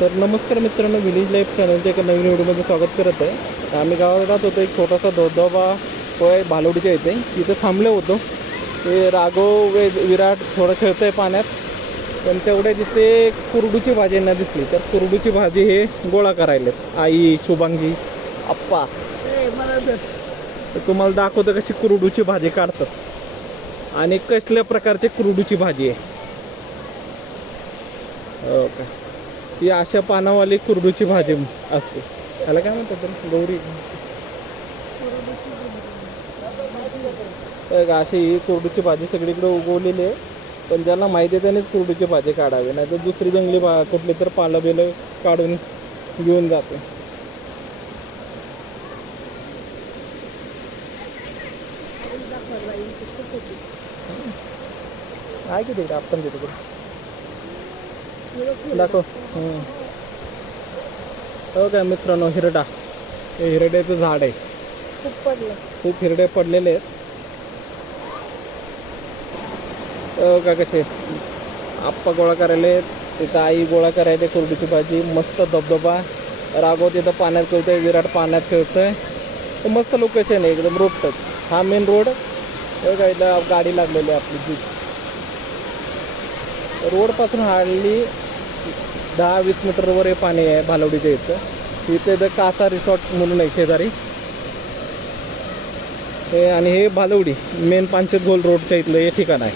तर नमस्कार मित्रांनो, विलेज लाईफ चॅनलच्या एका नवीन व्हिडिओमध्ये स्वागत करत आहे. आम्ही गावात जात होतो. एक छोटासा धबधबा होय भालवडीच्या इथे, तिथं थांबलो होतो. ते राघव विराट थोडं खेळतं आहे पाण्यात, पण तेवढ्या तिथे कुरडूची भाजी ना दिसली. तर कुरडूची भाजी हे गोळा करायलेत आई, शुभांगी, आप्पा. तर तुम्हाला दाखवतं कशी कुरडूची भाजी काढतात आणि कसल्या प्रकारची कुरडूची भाजी आहे. हो का, ती अशा पानावाली कुरडूची भाजी असते. त्याला काय म्हणतात तर गौरी. अशी ही कुरडूची भाजी सगळीकडे उगवलेली आहे, पण ज्यांना माहिती आहे त्यानेच कुरडूची भाजी काढावी, नाही तर दुसरी जंगली कुठली तर पालं बिलं काढून घेऊन जाते. आहे की तिकडे आपण तिथे दाखव. हो काय मित्रांनो, हिरडा, हे हिरड्याचं झाड आहे. खूप हिरडे पडलेले आहेत. हो का, कसे आप्पा गोळा करायले, तिथं आई गोळा करायला कुरडूची भाजी. मस्त धबधबा, राघव तिथं पाण्यात खेळतोय, विराट पाण्यात खेळतोय. तर मस्त लोकेशन आहे, एकदम रोड टच. हा मेन रोड. काय इथं गाडी लागलेली आहे आपली जीप. रोडपासून हार्डली 10-20 मीटरवर हे पाणी आहे भालवडीच्या इथं. इथे द कासा रिसॉर्ट म्हणून आहे शेजारी हे, आणि हे भालवडी मेन पांचेत गोल रोडच्या इथलं हे ठिकाण आहे.